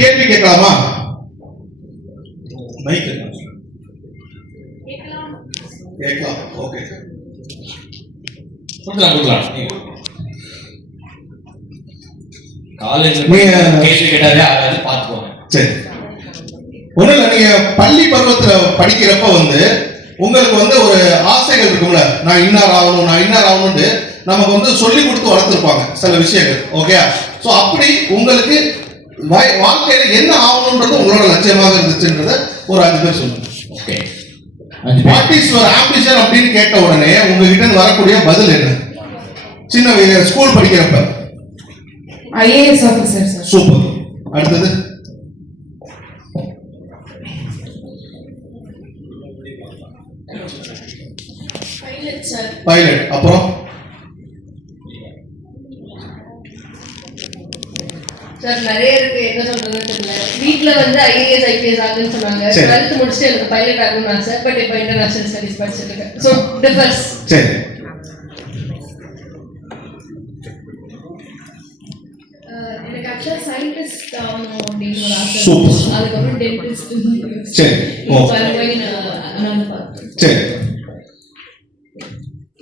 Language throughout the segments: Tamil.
கேள்வி கேட்கலாமா? மைக் கேட்கலாம். ஓகே கொடுக்கலாம் கொடுக்கலாம். நீங்க- கேள்வி கேட்டாலே அதாவது பார்த்துக்கோங்க. சரி. ஒண்ணும் இல்ல நீங்க பள்ளி பருவத்துல படிக்கிறப்ப வந்து உங்களுக்கு வந்து ஒரு ஆசைகள் இருக்கும்ல. நான் இன்னார் ஆகணும் நான் இன்னார் ஆகணும்னு நமக்கு வந்து சொல்லி கொடுத்து வளர்த்துருப்பாங்க சில விஷயங்கள். ஓகே சோ அப்படி உங்களுக்கு வாழ்க்கையில என்ன ஆகணும்ன்றது உங்களோட லட்சியமாக இருந்துச்சுன்றத ஒரு அஞ்சு பேர் சொல்லுங்க. Okay. What is your ambition அப்படின்னு கேட்ட உடனே உங்ககிட்ட இருந்து வரக்கூடிய பதில் என்ன? சின்ன வயசுல ஸ்கூல் படிக்கிறப்ப. ஐஏஎஸ் ஆஃபீஸர் சார் சூப்பர் அடுத்தது? பைலட் சார் பைலட் அப்புறம்? சார் நிறைய இருக்கு. என்ன சொல்றதுன்னு தெரியல. வீட்ல வந்து ஐஏஎஸ் ஐபிஎஸ் ஆகுன்னு சொன்னாங்க. சரி. டுவெல்த் முடிச்சுட்டு எனக்கு பைலட் ஆகணும்னு ஆசை. பட் இப்போ இன்டர்நேஷனல் ஸ்டடிஸ் படிச்சுட்டு இருக்கேன். ஸோ டிஃபர்ஸ் சரி. எனக்கு ஆக்சுவலாக சயின்டிஸ்ட் ஆகணும் அப்படின்னு ஒரு ஆசை. அதுக்கப்புறம் டென்டிஸ்ட் சரி. ஓ. நான் பார்த்தேன் சரி.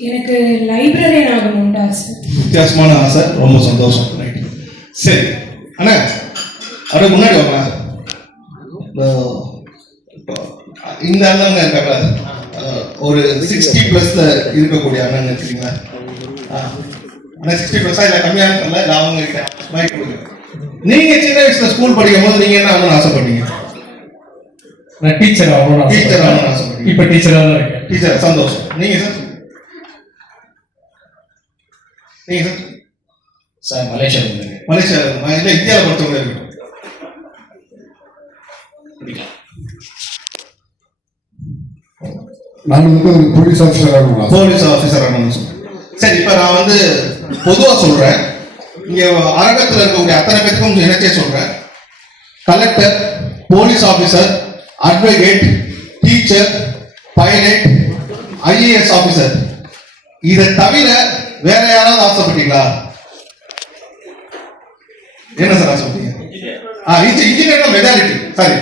எனக்கு லைப்ரரியன் ஆகணும்னு ஆசை. வித்தியாசமான ஆசை. ரொம்ப சந்தோஷம். ரைட் சரி. அண்ணா அப்படியே முன்னாடி வாங்க இந்த- அண்ணன் இருக்காங்க. ஒரு சிக்ஸ்டி பிளஸ்ல இருக்கக்கூடிய அண்ணன் இருக்கீங்களா அண்ணா சிக்ஸ்டி பிளஸா இல்ல கம்மியான இல்ல இல்ல அவங்க மைக் கொடுங்க. நீங்க சின்ன வயசுல ஸ்கூல் படிக்கும் போது நீங்க என்ன ஆகணும்னு ஆசைப்பட்டீங்க? நான் டீச்சர் ஆகணும்னு டீச்சர். ஆகணும்னு ஆசைப்பட்டீங்க. இப்ப டீச்சரா தான் இருக்கேன். டீச்சர் சந்தோஷம். நீங்க சார் நீங்க சார் சார் மலேசியா மலேசியா இல்ல இந்தியாவில் படிச்சவங்க இருக்கட்டும். நான் வந்து ஒரு போலீஸ் ஆஃபீஸர் ஆகணும். போலீஸ் ஆஃபீஸர் ஆகணும்னு சொல்றேன். சரி இப்ப நான் வந்து பொதுவா சொல்றேன். இங்க அரங்கத்துல இருக்கக்கூடிய அத்தனை பேருக்கும் இணைச்சே சொல்றேன். Collector police officer advocate teacher pilot IAS officer இதை தவிர வேற யாராவது ஆசைப்பட்டீங்களா? என்ன சார் சொல்றீங்க? ஆ இன்ஜினியர் மெஜாரிட்டி சாரி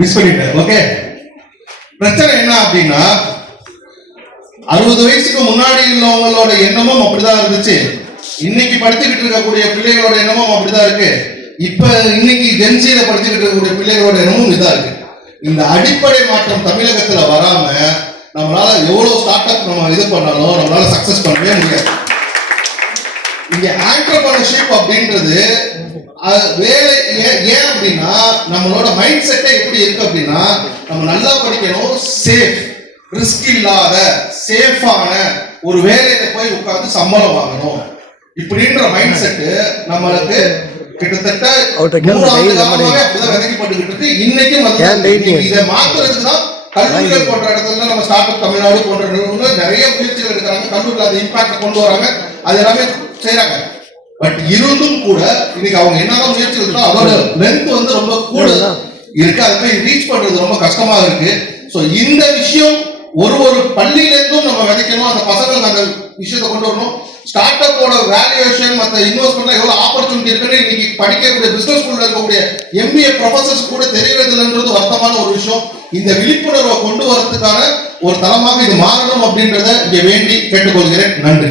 மிஸ் பண்ணிட்டேன். ஓகே பிரச்சனை என்ன அப்படின்னா அறுபது வயசுக்கு முன்னாடி உள்ளவங்களோட எண்ணமும் அப்படிதான் இருந்துச்சு. இன்னைக்கு படிச்சுக்கிட்டு இருக்கக்கூடிய பிள்ளைகளோட எண்ணமும் அப்படிதான் இருக்கு. இப்ப இன்னைக்கு ஜென்சியில படிச்சுக்கிட்டு இருக்கக்கூடிய பிள்ளைகளோட எண்ணமும் இதா இருக்கு. இந்த அடிப்படை மாற்றம் தமிழகத்துல வராம நம்மளால எவ்வளவு ஸ்டார்ட் அப் நம்ம இது பண்ணாலும் நம்மளால சக்சஸ் பண்ணவே முடியாது. இங்க ஆண்டர்பிரினர்ஷிப் அப்படின்றது வேலை ஏன் அப்படின்னா நம்மளோட மைண்ட் செட்டே எப்படி இருக்கு அப்படின்னா நம்ம நல்லா படிக்கணும் சேஃப் ரிஸ்க் இல்லாத சேஃபான ஒரு வேலையில போய் உட்கார்ந்து சம்பளம் வாங்கணும். இப்படின்ற மைண்ட் செட்டு நம்மளுக்கு கிட்டத்தட்ட ஆண்டு காலமாவே அப்படிதான் விதைக்கப்பட்டுக்கிட்டு இருக்கு. இன்னைக்கும். இதை மாத்துறதுக்கு தான் கல்லூரிகள் போன்ற இடத்துல நம்ம ஸ்டார்ட் அப் தமிழ்நாடு போன்ற நிறைய முயற்சிகள் எடுக்கிறாங்க. கல்லூரியில் அந்த இம்பாக்ட் கொண்டு வராங்க. அது எல்லாமே செய்றாங்க. பட் இருந்தும் கூட இன்னைக்கு அவங்க என்னதான் முயற்சி எடுத்தோ அதோட லென்த் வந்து ரொம்ப கூட இருக்கு. அதை போய் ரீச் பண்றது ரொம்ப கஷ்டமா இருக்கு. ஸோ இந்த விஷயம் ஒரு ஒரு பள்ளியில இருந்தும் நம்ம விதைக்கணும்? அந்த பசங்களுக்கு அந்த விஷயத்தை கொண்டு வரணும். ஸ்டார்ட் அப்போட வேல்யூவேஷன் மற்ற இன்வெஸ்ட்மெண்ட்ல எவ்வளவு ஆப்பர்ச்சுனிட்டி இருக்குன்னு இன்னைக்கு படிக்கக்கூடிய பிசினஸ் ஸ்கூல்ல இருக்கக்கூடிய எம்பிஏ ப்ரொஃபசர்ஸ் கூட தெரியறதுலன்றது வருத்தமான ஒரு விஷயம். இந்த விழிப்புணர்வை கொண்டு வரதுக்கான ஒரு தளமாக இது மாறணும் அப்படின்றத இங்க வேண்டி கேட்டுக்கொள்கிறேன். நன்றி.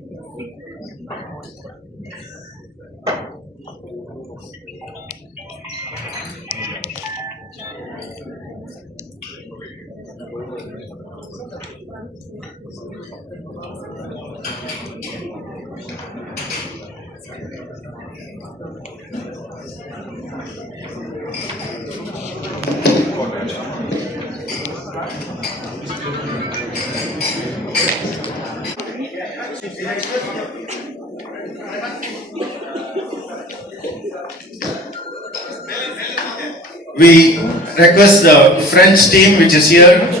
We request the French team which is here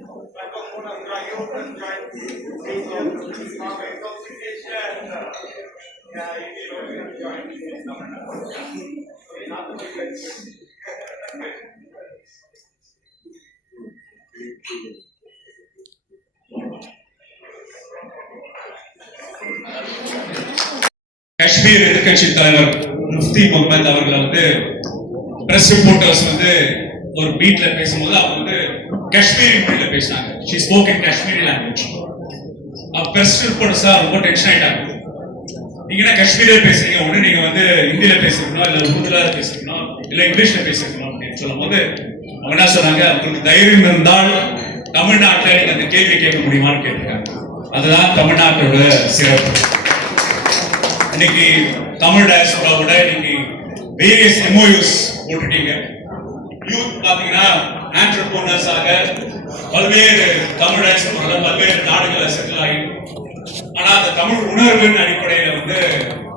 Kashmir எதிர்க்கட்சி தலைவர் முஃப்தி முகமது அவர்களை வந்து பிரஸ் ரிப்போர்ட்டர்ஸ் வந்து ஒரு மீட்ல பேசும்போது அவங்க வந்து காஷ்மீரி மொழியில பேசினாங்க she spoke in Kashmiri language press sir ரொம்ப டென்ஷன் ஆயிட்டாங்க. நீங்க என்ன காஷ்மீரில பேசுறீங்க? ஒண்ணு நீங்க வந்து ஹிந்தியில பேசிருக்கணும் இல்ல உருதுல பேசிருக்கணும் இல்ல இங்கிலீஷ்ல பேசிருக்கணும் அப்படின்னு சொல்லும்போது அவங்க என்ன சொன்னாங்க? உங்களுக்கு தைரியம் இருந்தால் தமிழ்நாட்டில் நீங்க அந்த கேள்வி கேட்க முடியுமான்னு கேட்டிருக்காங்க. அதுதான் தமிழ்நாட்டோட சிறப்பு. இன்னைக்கு தமிழ் டயஸ்பராவோட இன்னைக்கு வேரியஸ் எம்ஓயூஸ் போட்டுட்டீங்க யூத் பாத்தீங்கன்னா ஆண்டர்பிரினர்ஸ் பல்வேறு தமிழ் பல்வேறு நாடுகளில் செட்டில் ஆகி ஆனா அந்த தமிழ் உணர்வின் அடிப்படையில வந்து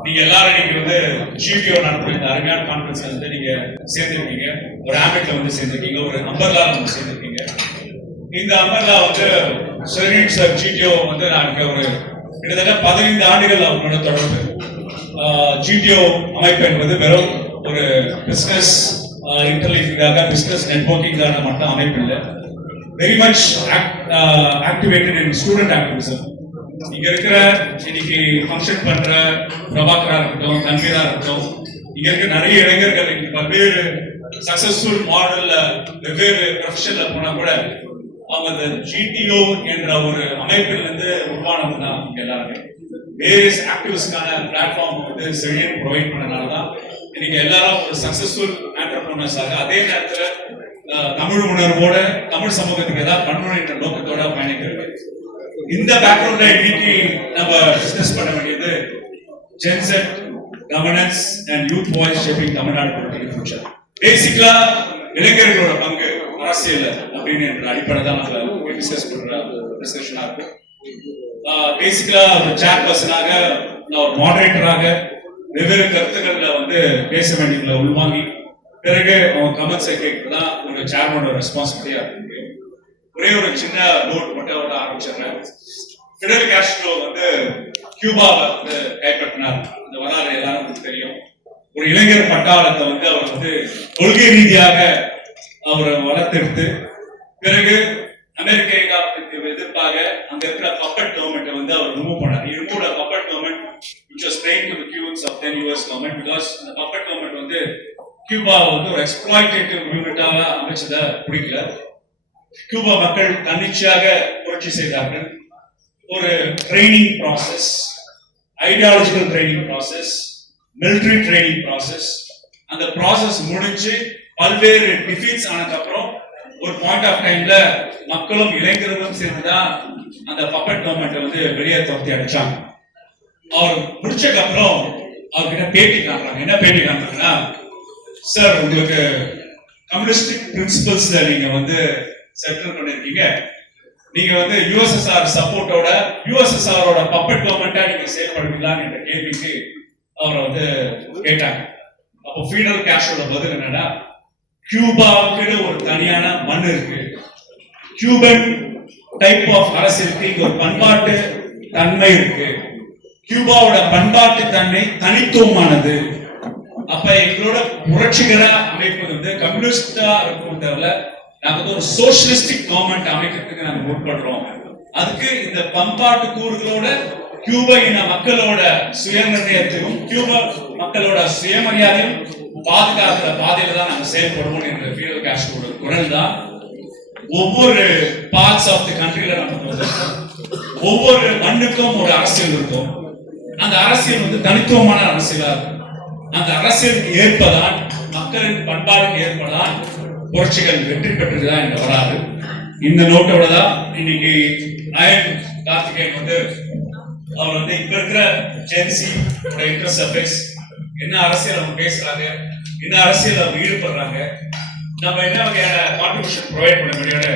நீங்க எல்லாரும் நீங்க வந்து ஜிபிஓ நடத்துற இந்த அருமையான கான்ஃபரன்ஸ்ல வந்து நீங்க சேர்ந்திருக்கீங்க. ஒரு ஆம்பிட்ல வந்து சேர்ந்திருக்கீங்க. ஒரு அம்பர்லா வந்து சேர்ந்திருக்கீங்க. இந்த அம்பர்லா வந்து ஷெரீன் சார் ஜிடிஓ வந்து நான் இங்க ஒரு கிட்டத்தட்ட பதினைந்து ஆண்டுகள் அவங்களோட தொடர்பு. ஜிடிஓ அமைப்பு என்பது வெறும் ஒரு பிசினஸ் இன்டர்லிங்காக பிஸ்னஸ் நெட்ஒர்க்கிங்கான மட்டும் அமைப்பு இல்லை. Very much activated in student activism இங்க இருக்கிற இன்னைக்கு ஃபங்க்ஷன் பண்ற பிரபாகரா இருக்கட்டும் தன்வீரா இருக்கட்டும் இங்க இருக்க நிறைய இளைஞர்கள் இன்னைக்கு பல்வேறு சக்சஸ்ஃபுல் மாடல்ல வெவ்வேறு ப்ரொஃபஷன்ல போனா கூட அவங்க அந்த ஜிடிஓ என்ற ஒரு அமைப்பில் இருந்து உருவானது தான் எல்லாருமே. வேரியஸ் ஆக்டிவிஸ்டான பிளாட்ஃபார்ம் வந்து செழியன் ப்ரொவைட் பண்ணனால தான் நீங்க எல்லாரும் ஒரு சக்சஸ்ஃபுல் ஆண்டர்பிரினர்ஸாக அதே நேரத்துல தமிழ் உணர்வோட தமிழ் சமூகத்துக்கு ஏதாவது பண்ணணும் என்ற நோக்கத்தோட பயணிக்கிறது இந்த பேக்ரவுண்ட்ல இன்னைக்கு நம்ம டிஸ்கஸ் பண்ண வேண்டியது Gen Z governance and youth voice shaping Tamil Nadu political future basically இளைஞர்களோட பங்கு அரசியல் அப்படின்னு என்ற அடிப்படை தான் நம்ம டிஸ்கஸ் பண்ற டிஸ்கஷனா இருக்கும். பேசிக்கலா ஒரு சேர்பர்சனாக ஒரு மாடரேட்டராக வெவ்வேறு கருத்துக்கள்ல வந்து பேச வேண்டியதுல உள்வாங்கி பிறகு அவங்க கமெண்ட்ஸை கேட்கலாம். உங்க சேர்மனோட ரெஸ்பான்சிபிலிட்டியா இருக்கு. ஒரே ஒரு சின்ன நோட் மட்டும் அவரோட ஆரம்பிச்சிடுறேன். ஃபிடல் காஸ்ட்ரோ வந்து கியூபாவை வந்து கைப்பற்றினார். இந்த வரலாறு எல்லாரும் உங்களுக்கு தெரியும். ஒரு இளைஞர் பட்டாளத்தை வந்து அவர் வந்து கொள்கை ரீதியாக அவரை வளர்த்தெடுத்து பிறகு அமெரிக்க ஏகாபத்திற்கு எதிர்ப்பாக அங்க இருக்கிற பப்பட் கவர்மெண்ட் வந்து அவர் ரிமூவ் பண்ணார். Remove puppet government which was playing to the cues of then US government because அந்த பப்பட் கவர்மெண்ட் வந்து கியூபாவை வந்து ஒரு எக்ஸ்ப்ளாய்டேட்டிவ் யூனிட்டாக அமைச்சதை பிடிக்கல. கியூபா மக்கள் தன்னிச்சையாக புரட்சி செய்தார்கள். ஒரு training process ideological training process military training process அந்த ப்ராசஸ் முடிஞ்சு பல்வேறு டிஃபீட்ஸ் ஆனதுக்கப்புறம் ஒரு பாயிண்ட் ஆஃப் டைம்ல மக்களும் இளைஞர்களும் சேர்ந்துதான் அந்த பப்பட் கவர்மெண்ட் வந்து வெளியே துரத்தி அடிச்சாங்க. அவர் முடிச்சதுக்கு அப்புறம் அவர்கிட்ட பேட்டி காட்டுறாங்க. என்ன பேட்டி காட்டுறாங்கன்னா சார் உங்களுக்கு கம்யூனிஸ்டிக் பிரின்சிபல்ஸ்ல நீங்க வந்து செட்டில் பண்ணிருக்கீங்க. நீங்க வந்து யுஎஸ்எஸ்ஆர் சப்போர்ட்டோட யுஎஸ்எஸ்ஆரோட பப்பட் கவர்மெண்டா நீங்க செயல்படுவீங்களான்னு என்ற கேள்விக்கு அவரை வந்து கேட்டாங்க. அப்போ ஃபீடல் கேஷோட பதில் என்னன்னா கியூபாவுக்குன்னு ஒரு தனியான மண் இருக்கு. கியூபன் டைப் ஆஃப் அரசிற்கு இங்க ஒரு பண்பாட்டு தன்மை இருக்கு. கியூபாவோட பண்பாட்டு தன்மை தனித்துவமானது. அப்ப எங்களோட புரட்சிகர அமைப்பு வந்து கம்யூனிஸ்டா இருக்கும் தவிர நாங்க வந்து ஒரு சோசியலிஸ்டிக் கவர்மெண்ட் அமைக்கிறதுக்கு நாங்க முற்படுறோம். அதுக்கு இந்த பண்பாட்டு கூறுகளோட கியூப இன மக்களோட சுயநிர்ணயத்தையும் கியூப மக்களோட சுயமரியாதையும் பாதுகாக்கிற பாதையில தான் நாங்க செயல்படுவோம் என்ற ஃபீடல் காஸ்டோட குரல் தான் ஒவ்வொரு பார்ட்ஸ் ஆஃப் தி கண்ட்ரில நம்ம வந்து ஒவ்வொரு மண்ணுக்கும் ஒரு அரசியல் இருக்கும். அந்த அரசியல் வந்து தனித்துவமான அரசியலா இருக்கும். அந்த அரசியலுக்கு ஏற்பதான் மக்களின் பண்பாடுக்கு ஏற்பதான் புரட்சிகள் வெற்றி பெற்றதுதான் இந்த வராது இந்த நோட்டோட தான் இன்னைக்கு அயன் கார்த்திகேயன் வந்து அவர் வந்து இப்ப இருக்கிற ஜென்சி இன்ட்ரெஸ்ட் அஃபேர்ஸ் என்ன அரசியல் அவங்க பேசுறாங்க? என்ன அரசியல் அவங்க ஈடுபடுறாங்க? நம்ம என்ன வகையான கான்ட்ரிபியூஷன் ப்ரொவைட் பண்ண முடியும்னு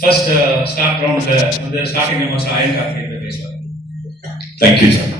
ஃபர்ஸ்ட் ஸ்டார்ட் ரவுண்ட்ல வந்து ஸ்டார்டிங் மாசம் அயன் கார்த்திகேயன் பேசுவாங்க தேங்க்யூ சார்.